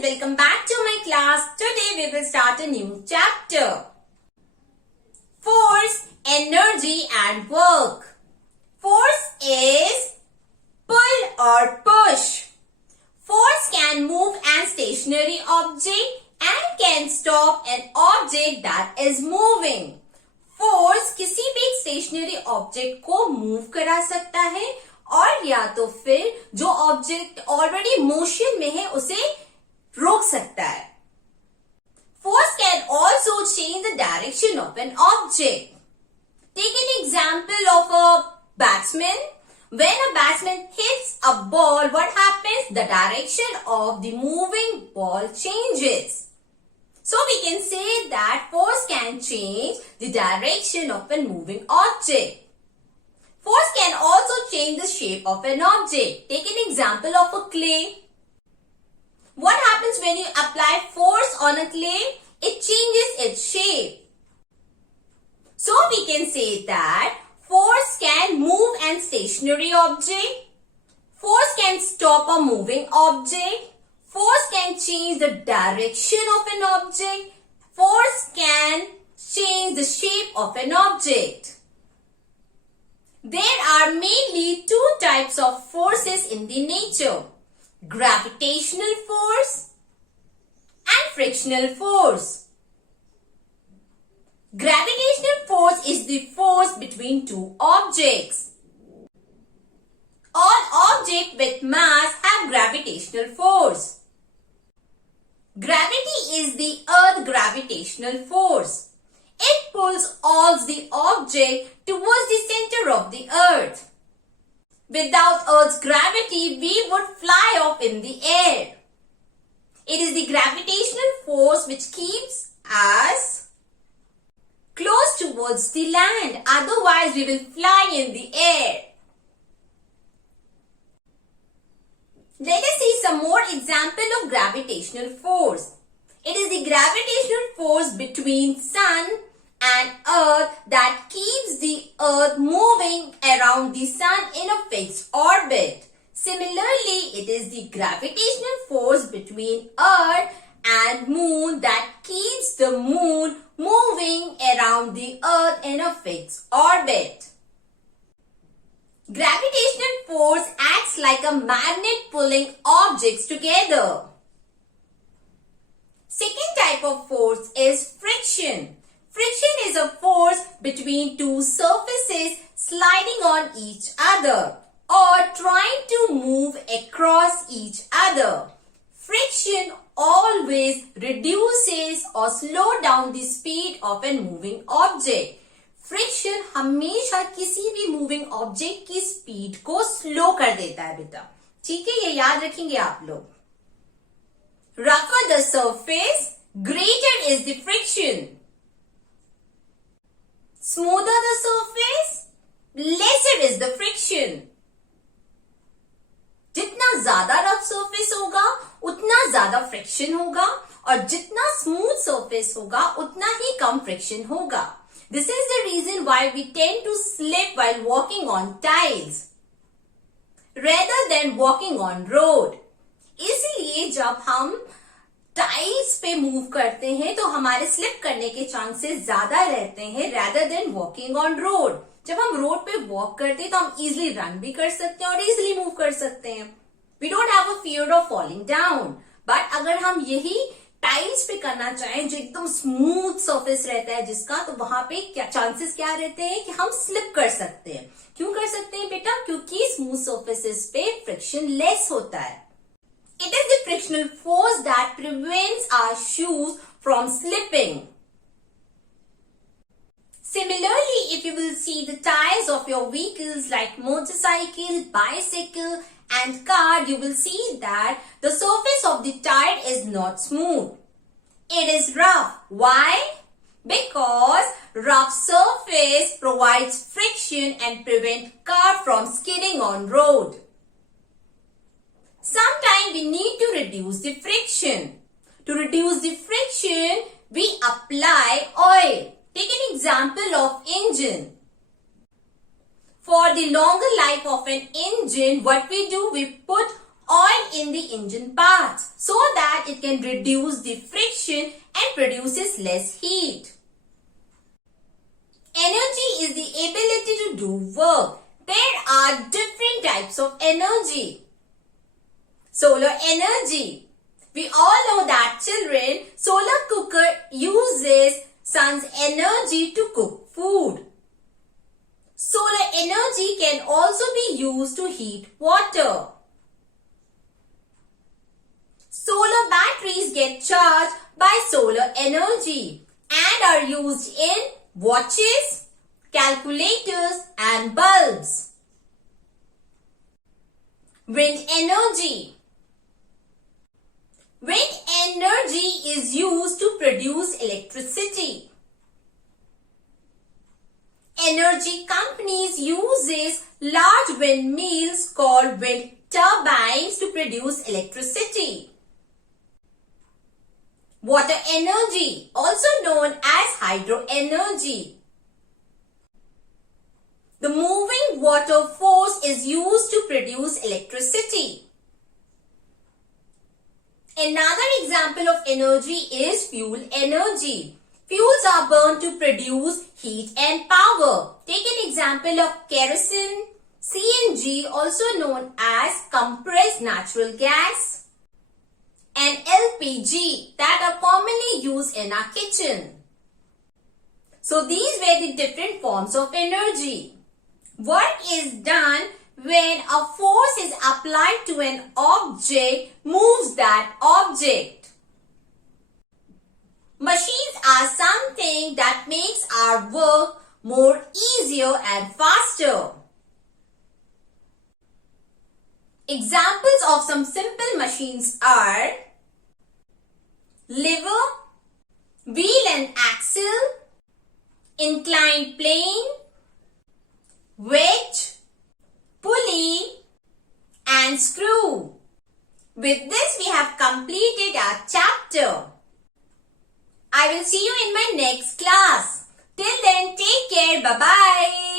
guys, welcome back to my class. Today we will start a new chapter. Force, energy and work. Force is pull or push. Force can move an stationary object and can stop an object that is moving. Force किसी भी एक stationery object को move करा सकता है और या तो फिर जो ऑब्जेक्ट ऑलरेडी मोशन में है उसे रोक सकता है. Force can also change the direction of an object. Take an example of a batsman. When a batsman hits a ball, what happens? The direction of the moving ball changes. So we can say that force can change the direction of a moving object. Force can also change the shape of an object. Take an example of a clay. What happens when you apply force on a clay? It changes its shape. So we can say that force can move an stationary object. Force can stop a moving object. Force can change the direction of an object. Force can change the shape of an object. There are mainly two types of forces in the nature: gravitational force and frictional force. Gravitational force is the force between two objects. All objects with mass have gravitational force. Gravity is the Earth's gravitational force. It pulls all the object towards the center of the Earth. Without Earth's gravity, we would fly off in the air. It is the gravitational force which keeps us close towards the land. Otherwise, we will fly in the air. Let us see some more example of gravitational force. It is the gravitational force between Sun and Earth that keeps the Earth moving around the Sun in a fixed orbit. Similarly, it is the gravitational force between Earth and Moon that keeps the Moon moving around the Earth in a fixed orbit. Gravitational force acts like a magnet pulling objects together. Second type of force is friction. Friction is a force between two surfaces sliding on each other or trying to move across each other. Friction always reduces or slow down the speed of a moving object. Friction हमेशा किसी भी moving object की speed को slow कर देता है बेटा. ठीक है, ये याद रखेंगे आप लोग. Rougher the surface, greater is the friction. Smoother the surface, lesser is the friction. जितना ज्यादा रफ सरफेस होगा उतना ज्यादा फ्रिक्शन होगा और जितना स्मूथ सरफेस होगा उतना ही कम फ्रिक्शन होगा. This is the reason why we tend to slip while walking on tiles rather than walking on road. इसलिए जब हम टाइल्स पे मूव करते हैं तो हमारे स्लिप करने के चांसेस ज्यादा रहते हैं rather than walking on road. जब हम रोड पे वॉक करते हैं तो हम इजिली रन भी कर सकते हैं और इजिली मूव कर सकते हैं. We don't have a fear of falling down. But अगर हम यही टाइल्स पे करना चाहें जो एकदम स्मूथ सरफेस रहता है जिसका, तो वहां पे क्या चांसेस क्या रहते हैं कि हम स्लिप कर सकते हैं. क्यों कर सकते हैं बेटा? क्योंकि स्मूथ सरफेसेस पे फ्रिक्शन लेस होता है. It is the frictional force that prevents our shoes from slipping. Similarly, if you will see the tires of your vehicles like motorcycle, bicycle and car, you will see that the surface of the tire is not smooth. It is rough. Why? Because rough surface provides friction and prevent car from skidding on road. Sometimes we need to reduce the friction. To reduce the friction, we apply oil. Take an example of engine. For the longer life of an engine, what we do, we put oil in the engine parts so that it can reduce the friction and produces less heat. Energy is the ability to do work. There are different types of energy. Solar energy. We all know that children, solar cooker uses sun's energy to cook food. Solar energy can also be used to heat water. Solar batteries get charged by solar energy and are used in watches, calculators and bulbs. Wind energy. Wind energy is used to produce electricity. Energy companies uses large windmills called wind turbines to produce electricity. Water energy, also known as hydro energy. The moving water force is used to produce electricity. Another example of energy is fuel energy. Fuels are burned to produce heat and power. Take an example of kerosene, CNG, also known as compressed natural gas, and LPG that are commonly used in our kitchen. So these were the different forms of energy. Work is done when a force is applied to an object, moves that object. Machines are something that makes our work more easier and faster. Examples of some simple machines are lever, wheel and axle, inclined plane, wedge, pulley and screw. With this we have completed our chapter. I will see you in my next class. Till then, take care. Bye-bye.